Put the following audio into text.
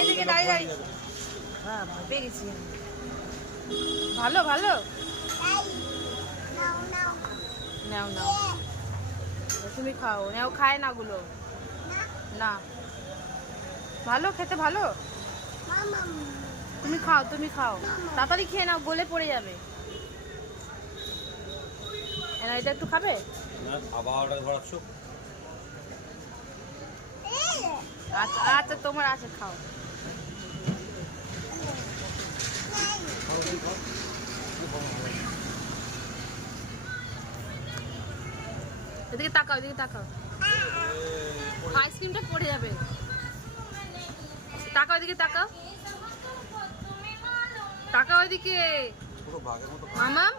এদিকে দাঁড়িয়ে হ্যাঁ পেয়ে গেছি। ভালো ভালো নাও নাও তুমি খাও, নাও খায় না গুলো না ভালো খেতে ভালো। তুমি খাও তুমি খাও তাড়াতাড়ি খেয়ে নাও, গলে পড়ে যাবে। এটা একটু খাবে আচ্ছা আচ্ছা তোমার আছে খাও। এদিকে তাকাও এদিকে তাকাও, আইসক্রিমটা পড়ে যাবে। তাকাও এদিকে তাকাও, তাকাও এদিকে মামাম।